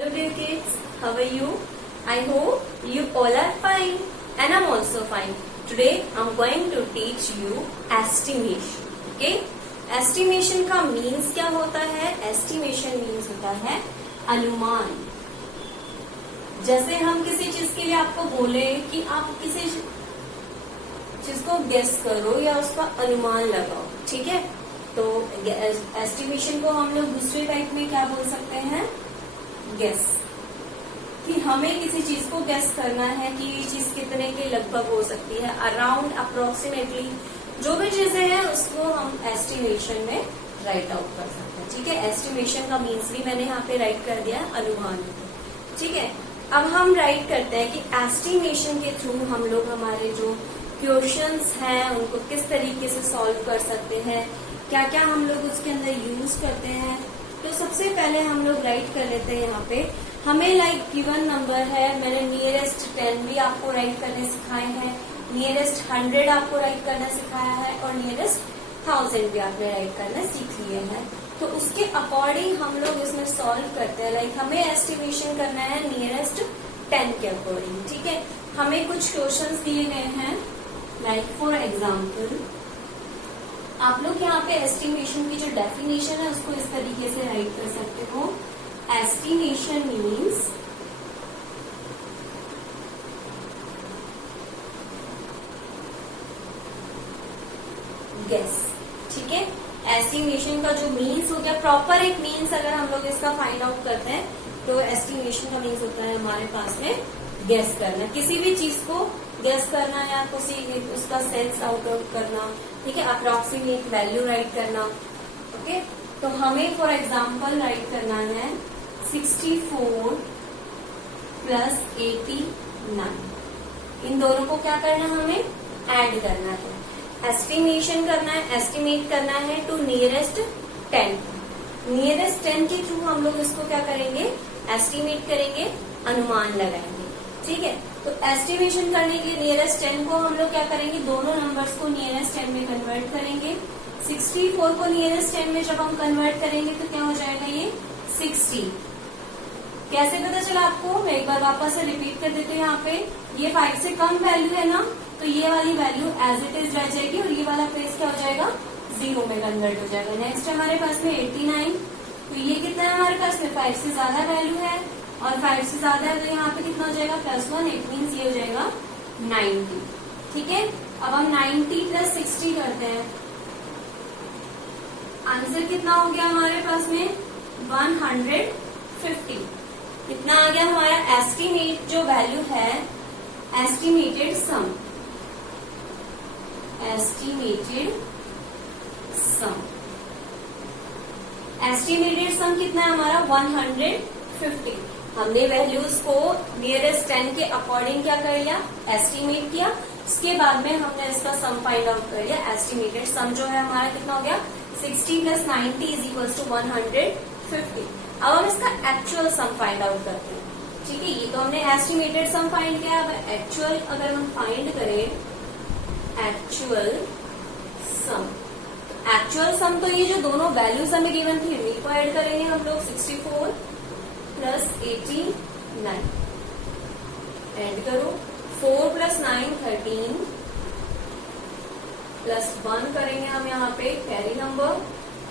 Hello dear kids, how are you? I hope you all are fine and I'm also fine. Today I'm going to teach you estimation. Okay? Estimation का means क्या होता है? Estimation means होता है अनुमान. जैसे हम किसी चीज के लिए आपको बोले कि आप किसी चीज को गेस करो या उसका अनुमान लगाओ, ठीक है? तो एस्टिमेशन को हम लोग दूसरे टाइप में क्या बोल सकते हैं? गेस. कि हमें किसी चीज को गेस करना है कि ये चीज कितने के लगभग हो सकती है, अराउंड अप्रोक्सीमेटली जो भी चीजें हैं उसको हम एस्टिमेशन में राइट आउट कर सकते हैं, ठीक है? एस्टिमेशन का मीन्स भी मैंने यहाँ पे राइट कर दिया, अनुमान. ठीक है, अब हम राइट करते हैं कि एस्टिमेशन के थ्रू हम लोग हमारे जो क्वेश्चंस हैं उनको किस तरीके से सॉल्व कर सकते हैं, क्या क्या हम लोग उसके अंदर यूज करते हैं. तो सबसे पहले हम लोग राइट कर लेते हैं यहाँ पे. हमें लाइक गिवन नंबर है, मैंने नियरेस्ट 10 भी आपको राइट करने सिखाए हैं, नियरेस्ट 100 आपको राइट करना सिखाया है और नियरेस्ट 1000 भी आपने राइट करना सीख लिए हैं. तो उसके अकॉर्डिंग हम लोग इसमें सॉल्व करते हैं. लाइक हमें एस्टिमेशन करना है नियरेस्ट 10 के अकॉर्डिंग, ठीक है? हमें कुछ क्वेश्चंस दिए गए हैं. लाइक फॉर एग्जाम्पल आप लोग यहाँ पे एस्टिमेशन की जो डेफिनेशन है उसको इस तरीके से राइट कर सकते हो. एस्टिमेशन मीन्स गेस, ठीक है? एस्टिमेशन का जो मीन्स हो गया, प्रॉपर एक मीन्स अगर हम लोग इसका फाइंड आउट करते हैं तो एस्टिमेशन का मीन्स होता है हमारे पास में गेस करना, किसी भी चीज को गेस करना या किसी उसका सेंस आउट करना, ठीक है? अप्रोक्सीमेट वैल्यू राइट करना. ओके, तो हमें फॉर एग्जाम्पल राइट करना है 64 प्लस 89. इन दोनों को क्या करना है? हमें ऐड करना है. एस्टिमेशन करना है, एस्टिमेट करना है टू नियरेस्ट 10. नियरेस्ट 10 के थ्रू हम लोग इसको क्या करेंगे? एस्टिमेट करेंगे, अनुमान लगाएंगे, ठीक है? तो एस्टिमेशन करने के नियरेस्ट 10 को हम लोग क्या करेंगे? दोनों नंबर्स को नियरेस्ट 10 में कन्वर्ट करेंगे. 64 को नियरेस्ट 10 में जब हम कन्वर्ट करेंगे तो क्या हो जाएगा? ये 60. कैसे पता चला आपको? मैं एक बार वापस से रिपीट कर देती हूँ. यहाँ पे ये 5 से कम वैल्यू है ना, तो ये वाली वैल्यू एज इट इज रह जाएगी और ये वाला प्लेस क्या हो जाएगा? 0 में कन्वर्ट हो जाएगा. नेक्स्ट हमारे पास में 89. तो ये कितना है हमारे पास में? 5 से ज्यादा वैल्यू है और 5 से ज्यादा है तो यहाँ पे कितना हो जाएगा? +1. इट मीन्स ये हो जाएगा 90. ठीक है, अब हम 90 प्लस 60 करते हैं. आंसर कितना हो गया हमारे पास में? 150. कितना आ गया हमारा एस्टिमेट जो वैल्यू है? एस्टिमेटेड सम. एस्टिमेटेड सम. एस्टिमेटेड सम कितना है हमारा? 150. हमने वैल्यूज को नियरेस्ट 10 के अकॉर्डिंग क्या कर लिया? एस्टिमेट किया. उसके बाद में हमने इसका सम फाइंड आउट कर लिया. एस्टिमेटेड सम जो है हमारा कितना हो गया? 60 प्लस 90 इज इक्वल टू 150. अब हम इसका एक्चुअल सम फाइंड आउट करते हैं, ठीक है? ये तो हमने एस्टिमेटेड सम फाइंड किया. अब एक्चुअल अगर हम फाइंड करें, एक्चुअल सम, एक्चुअल सम तो ये जो दोनों वैल्यूज हमें गिवन थी इन्हीं को ऐड करेंगे हम लोग. 64 प्लस 89 ऐड करो. 4 प्लस 9 13 प्लस 1 करेंगे हम यहाँ पे कैरी नंबर.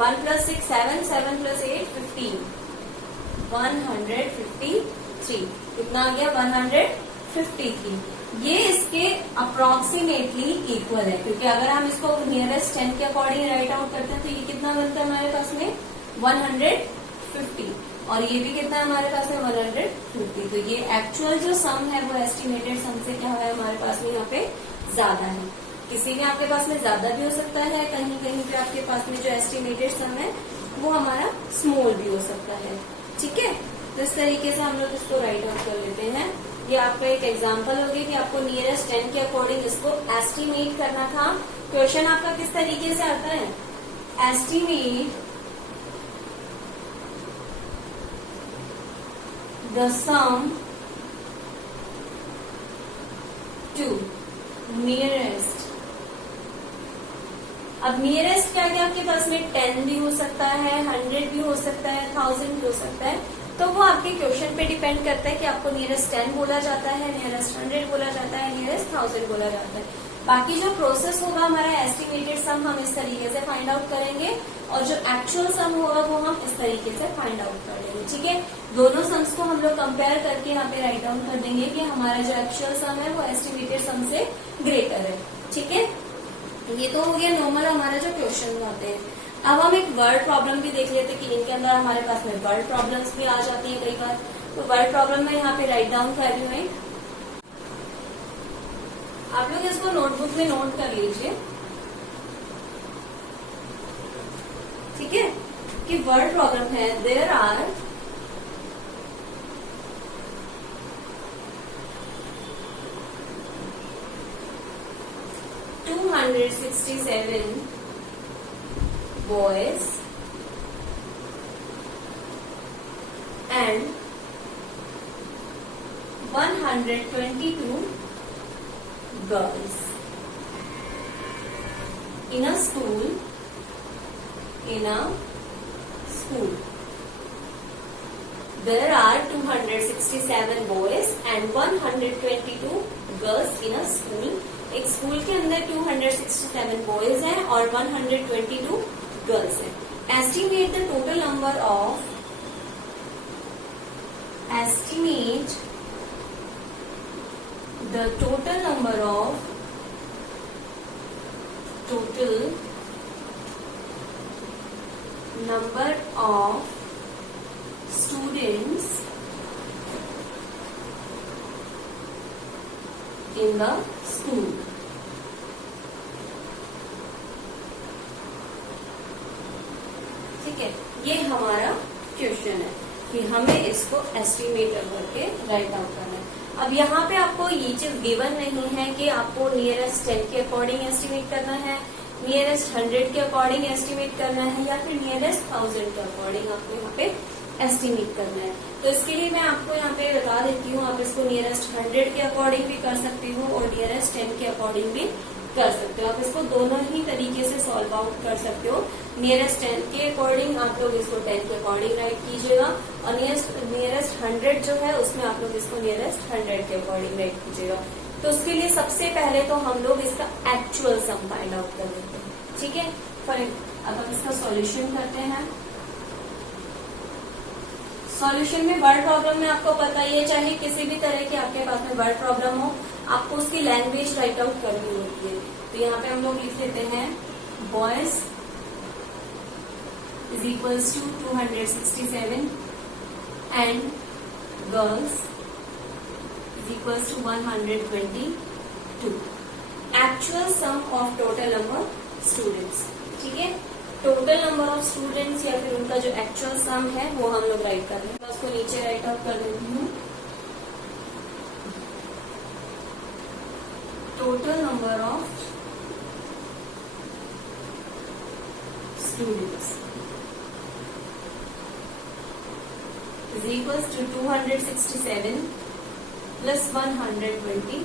1 plus 6 7, 7 plus 8 15. 153. कितना आ गया? 153. ये इसके अप्रोक्सीमेटली इक्वल है, क्योंकि अगर हम इसको नियरेस्ट 10 के अकॉर्डिंग राइट आउट करते हैं तो ये कितना बनता है हमारे पास में? 150. और ये भी कितना है हमारे पास में? 150. तो ये एक्चुअल जो सम है वो एस्टिमेटेड सम से क्या है हमारे पास में यहाँ पे ज्यादा है. किसी में आपके पास में ज्यादा भी हो सकता है, कहीं कहीं पे आपके पास में जो एस्टिमेटेड सम है वो हमारा स्मॉल भी हो सकता है, ठीक है? तो इस तरीके से हम लोग इसको राइट आउट कर लेते हैं. ये आपका एक एग्जाम्पल होगी कि आपको नियरेस्ट 10 के अकॉर्डिंग इसको एस्टिमेट करना था. क्वेश्चन आपका किस तरीके से आता है? Estimate the sum to nearest. अब नियरेस्ट क्या क्या आपके पास में 10 भी हो सकता है, 100 भी हो सकता है, 1000 भी हो सकता है. तो वो आपके क्वेश्चन पे डिपेंड करता है कि आपको नियरेस्ट 10 बोला जाता है, नियरेस्ट 100 बोला जाता है, नियरेस्ट 1000 बोला जाता है। बाकी जो प्रोसेस होगा हमारा एस्टिमेटेड सम हम इस तरीके से फाइंड आउट करेंगे और जो एक्चुअल सम होगा वो हम इस तरीके से फाइंड आउट कर लेंगे। ठीक है, दोनों सम्स को हम लोग कंपेयर करके यहाँ पे राइट डाउन कर देंगे कि हमारा जो एक्चुअल सम है वो एस्टिमेटेड सम से ग्रेटर है। ठीक है, ये तो हो गया नॉर्मल हमारा जो क्वेश्चन आते हैं। अब हम एक वर्ड प्रॉब्लम भी देख लेते हैं कि इनके अंदर हमारे पास में वर्ड प्रॉब्लम्स भी आ जाती है कई बार। तो वर्ड प्रॉब्लम में यहाँ पे राइट डाउन कर रही हूँ, आप लोग इसको नोटबुक में नोट कर लीजिए। ठीक है, कि वर्ड प्रॉब्लम है there are $267 boys and 122 girls in a school. There are 267 boys and 122 girls in a school. एक स्कूल के अंदर 267 बॉयज हैं और 122 गर्ल्स हैं। Estimate the total number of students in the school. ठीक है, ये हमारा क्वेश्चन है कि हमें इसको एस्टिमेट करके राइट आउट करना है। अब यहाँ पे आपको ये चीज गिवन नहीं है कि आपको नियरेस्ट 10 के अकॉर्डिंग एस्टिमेट करना है, नियरेस्ट 100 के अकॉर्डिंग एस्टिमेट करना है या फिर नियरेस्ट 1000 के अकॉर्डिंग आपको यहाँ पे एस्टिमेट करना है। तो इसके लिए मैं आपको यहाँ पे बता देती हूँ, आप इसको नियरेस्ट 100 के अकॉर्डिंग भी कर सकते हो और नियरेस्ट 10 के अकॉर्डिंग भी कर सकते हो। आप इसको दोनों ही तरीके से सॉल्व आउट कर सकते हो। नियरेस्ट 10 के अकॉर्डिंग आप लोग इसको 10 के अकॉर्डिंग राइट कीजिएगा और नियरेस्ट 100 जो है उसमें आप लोग इसको नियरेस्ट 100 के अकॉर्डिंग राइट कीजिएगा। तो उसके लिए सबसे पहले तो हम लोग इसका एक्चुअल सम फाइंड आउट कर लेते हैं। ठीक है, अब हम इसका सॉल्यूशन करते हैं। सॉल्यूशन में वर्ड प्रॉब्लम में आपको पता ही है, चाहे किसी भी तरह की आपके पास में वर्ड प्रॉब्लम हो, आपको उसकी लैंग्वेज राइट आउट करनी होती है। तो यहाँ पे हम लोग लिख लेते हैं boys is equals to 267 and girls is equals to 122। Actual sum of total number students. ठीक है, टोटल नंबर ऑफ स्टूडेंट्स या फिर उनका जो एक्चुअल सम है वो हम लोग राइट कर रहे हैं। मैं उसको नीचे राइट आउट कर देती हूँ। Total number of students is equals to 267 plus 122।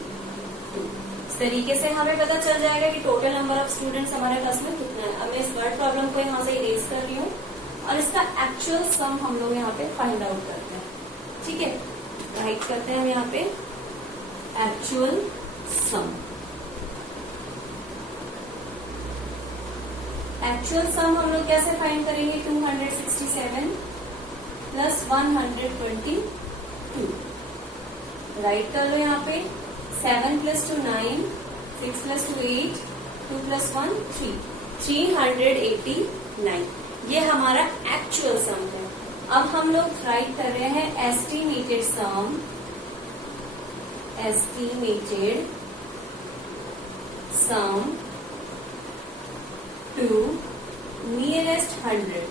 इस तरीके से हमें पता चल जाएगा कि टोटल नंबर ऑफ स्टूडेंट्स हमारे क्लास में कितना है। अब मैं इस वर्ड प्रॉब्लम को यहाँ से इरेज कर रही हूँ और इसका एक्चुअल सम हम लोग यहाँ पे फाइंड आउट करते हैं। ठीक है, राइट करते हैं हम यहाँ पे एक्चुअल सम। एक्चुअल सम हम लोग कैसे फाइंड करेंगे? 267 प्लस 122। राइट कर लो यहाँ पे 7 प्लस 2 9, 6 प्लस 2 8, 2 प्लस 1 3, 389। ये हमारा एक्चुअल सम है। अब हम लोग राइट कर रहे हैं estimated sum, to nearest 100,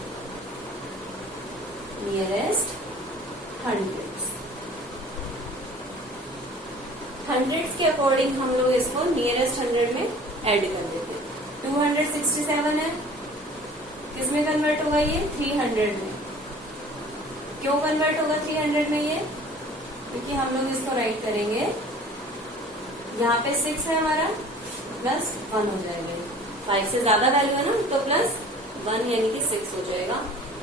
hundreds के अकॉर्डिंग हम लोग इसको नियरेस्ट 100 में ऐड कर देते हैं। 267 है, किसमें कन्वर्ट होगा ये? 300 में। क्यों कन्वर्ट होगा 300 में ये? क्योंकि हम लोग इसको राइट करेंगे, यहाँ पे 6 है हमारा, प्लस 1 हो जाएगा। 5 से ज्यादा वैल्यू है ना, तो प्लस 1 यानी कि 6 हो जाएगा।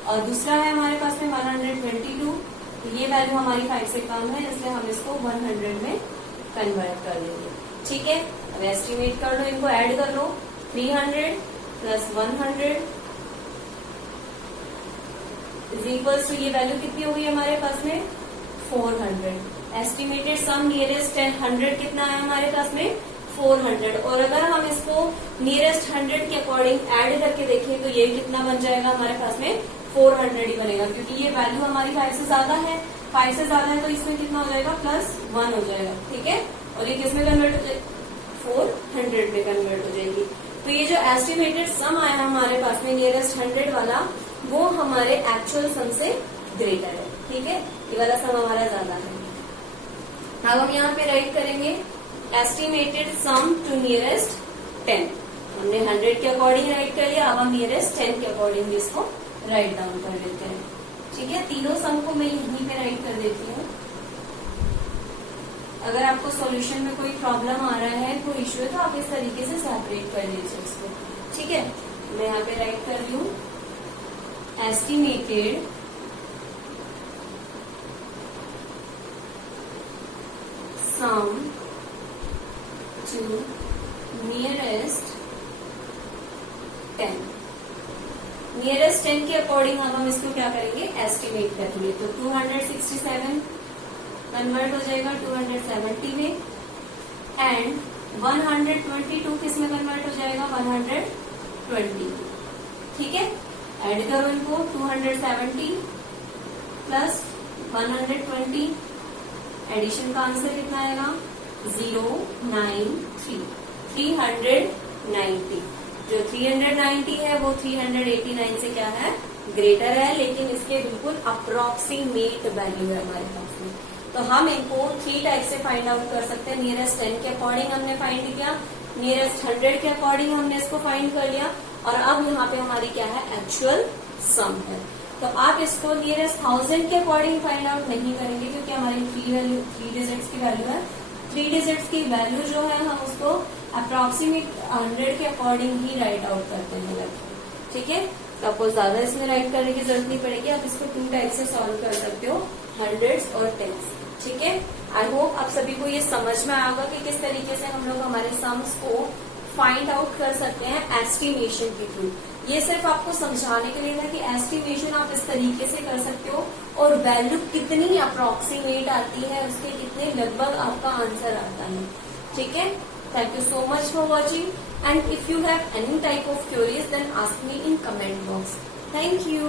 और दूसरा है हमारे पास में 122, तो ये वैल्यू हमारी 5 से कम है, इसलिए हम इसको 100 में कन्वर्ट कर देंगे। ठीक है, अब एस्टिमेट कर लो, इनको ऐड कर लो। 300 प्लस 100 इज इक्वल्स टू, ये वैल्यू कितनी होगी हमारे पास में 400। एस्टिमेटेड सम नियरेस्ट 100 कितना है हमारे पास में 400। और अगर हम इसको नियरेस्ट 100 के अकॉर्डिंग ऐड करके देखें तो ये कितना बन जाएगा हमारे पास में 400 ही बनेगा, क्योंकि ये वैल्यू हमारी 5 से ज्यादा है। 5 से ज्यादा है तो इसमें कितना हो जाएगा +1 हो जाएगा। ठीक है, और ये किस में कन्वर्ट हो जाएगी 400 में कन्वर्ट हो जाएगी। तो ये जो एस्टिमेटेड सम आया हमारे पास में नियरेस्ट 100 वाला, वो हमारे एक्चुअल सम से ग्रेटर है। ठीक है, ये वाला सम हमारा ज्यादा है। अब हम यहाँ पे राइट करेंगे एस्टिमेटेड सम टू नियरेस्ट 10। हमने 100 के अकॉर्डिंग राइट कर लिया, अब हम नियरेस्ट 10 के अकॉर्डिंग इसको राइट डाउन कर लेते हैं। ठीक है, तीनों सम को मैं यहीं पे राइट कर देती हूँ। अगर आपको सॉल्यूशन में कोई प्रॉब्लम आ रहा है, कोई इश्यू है, तो आप इस तरीके से सेपरेट कर लीजिए इसको। ठीक है, मैं यहाँ पे राइट कर रही हूँ estimated sum to nearest 10। Nearest 10 के अकॉर्डिंग अब हम इसको क्या करेंगे एस्टिमेट करेंगे। तो 267 कन्वर्ट हो जाएगा 270 में, एंड 122 किस में कन्वर्ट हो जाएगा 120। ठीक है, ऐड करो इनको 270 प्लस 120, एडिशन का आंसर कितना आएगा 093 390। जो 390 है वो 389 से क्या है ग्रेटर है, लेकिन इसके बिल्कुल अप्रोक्सीमेट वैल्यू है हमारे पास में। तो हम इनको 3 टाइप से फाइंड आउट कर सकते हैं। नियरेस्ट 10 के अकॉर्डिंग हमने फाइंड किया, नियरेस्ट 100 के अकॉर्डिंग हमने इसको फाइंड कर लिया, और अब यहाँ पे हमारी क्या है एक्चुअल सम है। तो आप इसको नियरेस्ट 1000 के अकॉर्डिंग फाइंड आउट नहीं करेंगे, क्योंकि हमारी 3 डिजिट्स की वैल्यू है। 3 डिजिट्स की वैल्यू जो है हम उसको अप्रोक्सीमेट 100 के अकॉर्डिंग ही राइट आउट करते हैं। ठीक है, तो आपको ज्यादा इसमें राइट करने की जरूरत नहीं पड़ेगी, आप इसको 2 टाइप से सॉल्व कर सकते हो, 100s और 10s। ठीक है, आई होप आप सभी को ये समझ में आएगा कि किस तरीके से हम लोग हमारे सम्स को फाइंड आउट कर सकते हैं एस्टिमेशन के थ्रू। ये सिर्फ आपको समझाने के लिए था कि एस्टिमेशन आप इस तरीके से कर सकते हो, और वैल्यू कितनी अप्रोक्सीमेट आती है, उसके कितने लगभग आपका आंसर आता है। ठीक है, thank you so much for watching, and if you have any type of queries then ask me in comment box. Thank you.